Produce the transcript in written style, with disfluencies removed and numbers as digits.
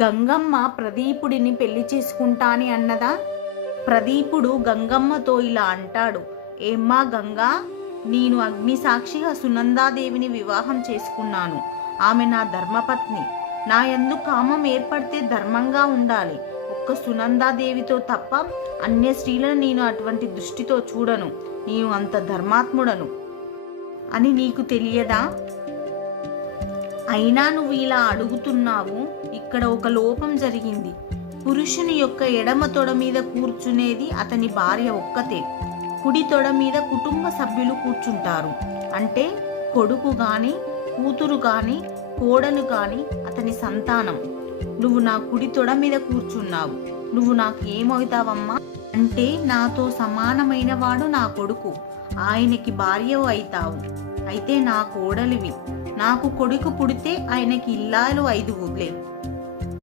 గంగమ్మ ప్రదీపుడిని పెళ్లి చేసుకుంటాని అన్నదా? ప్రదీపుడు గంగమ్మతో ఇలా అంటాడు, ఏమ్మా గంగా, నేను అగ్నిసాక్షిగా సునందాదేవిని వివాహం చేసుకున్నాను. ఆమె నా ధర్మపత్ని. నా యందు కామం ఏర్పడితే ధర్మంగా ఉండాలి. ఒక్క సునందాదేవితో తప్ప అన్య స్త్రీలను నేను అటువంటి దృష్టితో చూడను. నేను అంత ధర్మాత్ముడను అని నీకు తెలియదా? అయినా నువ్వు ఇలా అడుగుతున్నావు. ఇక్కడ ఒక లోపం జరిగింది. పురుషుని యొక్క ఎడమ తొడ మీద కూర్చునేది అతని భార్య ఒక్కతే. కుడి తొడ మీద కుటుంబ సభ్యులు కూర్చుంటారు. అంటే కొడుకు గాని, కూతురు గాని, కోడలు గాని అతని సంతానం. నువ్వు నా కుడి తొడ మీద కూర్చున్నావు. నువ్వు నాకు ఏమవుతావమ్మా అంటే, నాతో సమానమైన వాడు నా కొడుకు. ఆయనకి భార్య అవుతావు. అయితే నా కోడలివి. నాకు కొడుకు పుడితే ఆయనకి ఇల్లాలు 5 ఊర్లే.